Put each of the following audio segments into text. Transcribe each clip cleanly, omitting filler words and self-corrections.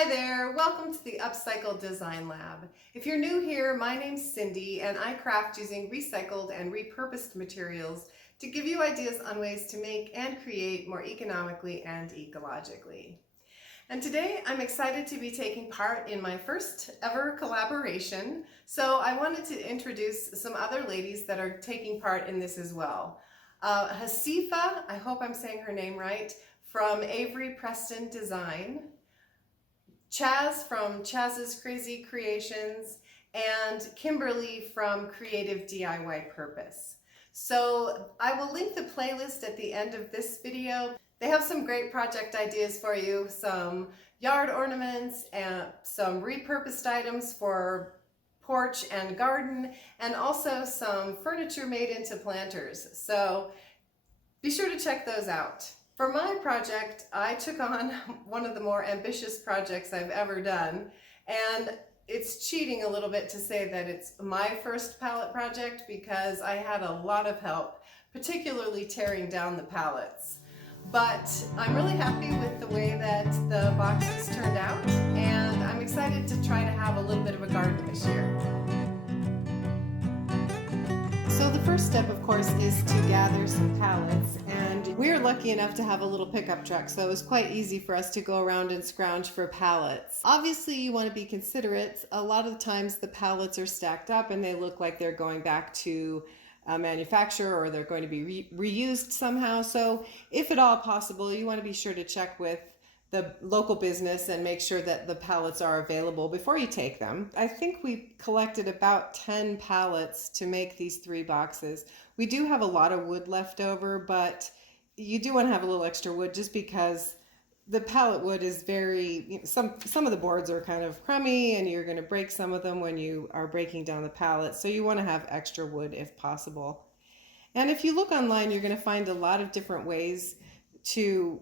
Hi there, welcome to the Upcycle Design Lab. If you're new here, my name's Cindy and I craft using recycled and repurposed materials to give you ideas on ways to make and create more economically and ecologically. And today I'm excited to be taking part in my first ever collaboration, so I wanted to introduce some other ladies that are taking part in this as well. Hasifa, I hope I'm saying her name right, from Avery Preston Design, Chaz from Chaz's Crazy Creations, and Kimberly from Creative DIY Purpose. So I will link the playlist at the end of this video. They have some great project ideas for you, some yard ornaments and some repurposed items for porch and garden, and also some furniture made into planters. So be sure to check those out. For my project, I took on one of the more ambitious projects I've ever done, and it's cheating a little bit to say that it's my first pallet project because I had a lot of help, particularly tearing down the pallets. But I'm really happy with the way that the boxes turned out, and I'm excited to try to have a little bit of a garden this year. So the first step, of course, is to gather some pallets, and we were lucky enough to have a little pickup truck, so it was quite easy for us to go around and scrounge for pallets. Obviously, you want to be considerate. A lot of the times the pallets are stacked up and they look like they're going back to a manufacturer or they're going to be reused somehow. So if at all possible, you want to be sure to check with the local business and make sure that the pallets are available before you take them. I think we collected about 10 pallets to make these 3 boxes. We do have a lot of wood left over, but you do want to have a little extra wood just because the pallet wood is very, some of the boards are kind of crummy and you're going to break some of them when you are breaking down the pallet. So you want to have extra wood if possible. And if you look online, you're going to find a lot of different ways to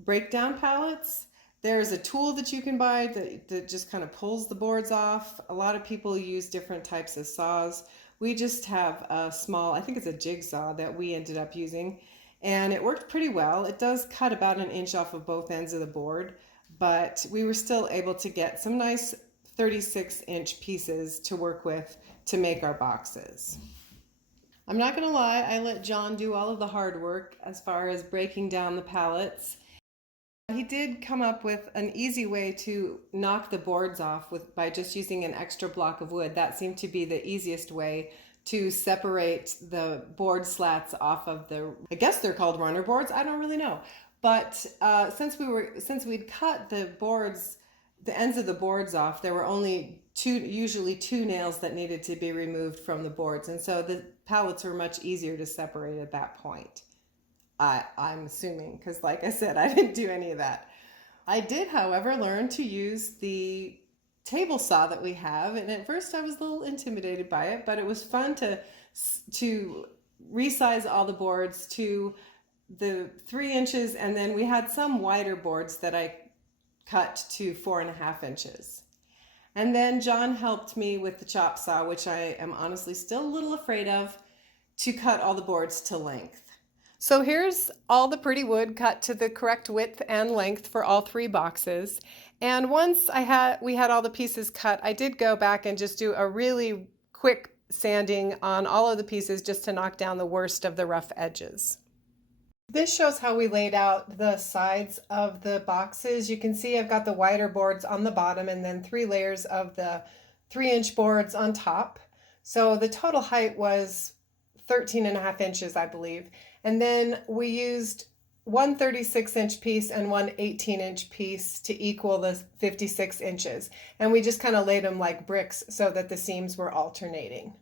break down pallets. There's a tool that you can buy that just kind of pulls the boards off. A lot of people use different types of saws. We just have a small, I think it's a jigsaw that we ended up using, and it worked pretty well. It does cut about 1 inch off of both ends of the board, but we were still able to get some nice 36-inch pieces to work with to make our boxes. I'm not gonna lie, I let John do all of the hard work as far as breaking down the pallets. He did come up with an easy way to knock the boards off by just using an extra block of wood. That seemed to be the easiest way to separate the board slats off of the, I guess they're called runner boards, I don't really know. But since we'd cut the boards, the ends of the boards off, there were only usually two nails that needed to be removed from the boards. And so the pallets were much easier to separate at that point. I'm assuming, because like I said, I didn't do any of that. I did, however, learn to use the table saw that we have, and at first I was a little intimidated by it, but it was fun to resize all the boards to the 3 inches, and then we had some wider boards that I cut to 4.5 inches. And then John helped me with the chop saw, which I am honestly still a little afraid of, to cut all the boards to length. So here's all the pretty wood cut to the correct width and length for all 3 boxes. And once we had all the pieces cut, I did go back and just do a really quick sanding on all of the pieces just to knock down the worst of the rough edges. This shows how we laid out the sides of the boxes. You can see I've got the wider boards on the bottom and then 3 layers of the 3-inch boards on top. So the total height was 13.5 inches, I believe. And then we used one 36-inch piece and one 18-inch piece to equal the 56 inches. And we just kind of laid them like bricks so that the seams were alternating.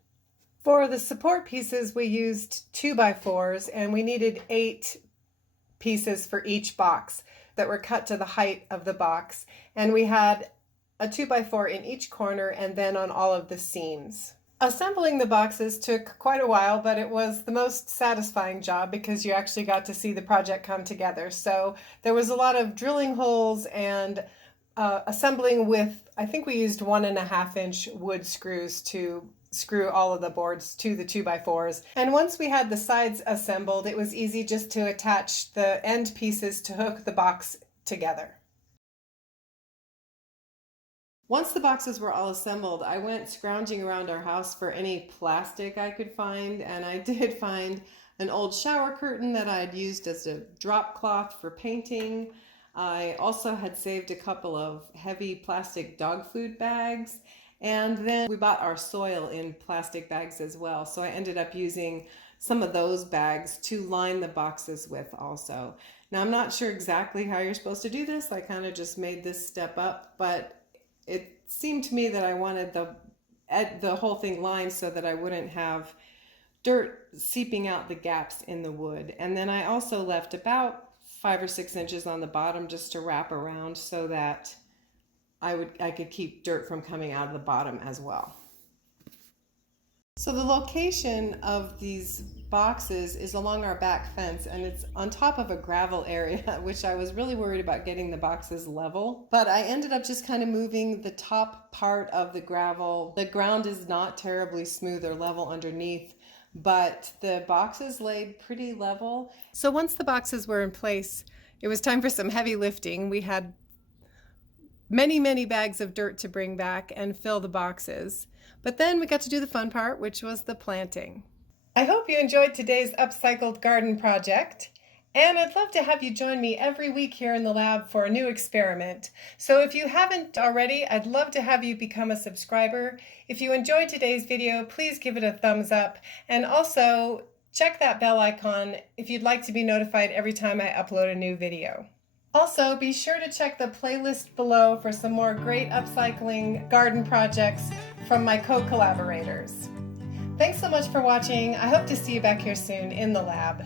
For the support pieces, we used 2x4s, and we needed 8 pieces for each box that were cut to the height of the box. And we had a 2x4 in each corner and then on all of the seams. Assembling the boxes took quite a while, but it was the most satisfying job because you actually got to see the project come together. So there was a lot of drilling holes and assembling with, I think we used 1.5-inch wood screws to screw all of the boards to the 2x4s. And once we had the sides assembled, it was easy just to attach the end pieces to hook the box together. Once the boxes were all assembled, I went scrounging around our house for any plastic I could find, and I did find an old shower curtain that I had used as a drop cloth for painting. I also had saved a couple of heavy plastic dog food bags, and then we bought our soil in plastic bags as well. So I ended up using some of those bags to line the boxes with also. Now I'm not sure exactly how you're supposed to do this. I kind of just made this step up, but it seemed to me that I wanted the whole thing lined so that I wouldn't have dirt seeping out the gaps in the wood. And then I also left about 5 or 6 inches on the bottom just to wrap around so that I could keep dirt from coming out of the bottom as well. So the location of these boxes is along our back fence, and it's on top of a gravel area, which I was really worried about getting the boxes level. But I ended up just kind of moving the top part of the gravel. The ground is not terribly smooth or level underneath, but the boxes laid pretty level. So once the boxes were in place, it was time for some heavy lifting. We had many bags of dirt to bring back and fill the boxes. But then we got to do the fun part, which was the planting. I hope you enjoyed today's Upcycled Garden project, and I'd love to have you join me every week here in the lab for a new experiment. So if you haven't already, I'd love to have you become a subscriber. If you enjoyed today's video, please give it a thumbs up, and also check that bell icon if you'd like to be notified every time I upload a new video. Also, be sure to check the playlist below for some more great upcycling garden projects from my co-collaborators. Thanks so much for watching. I hope to see you back here soon in the lab.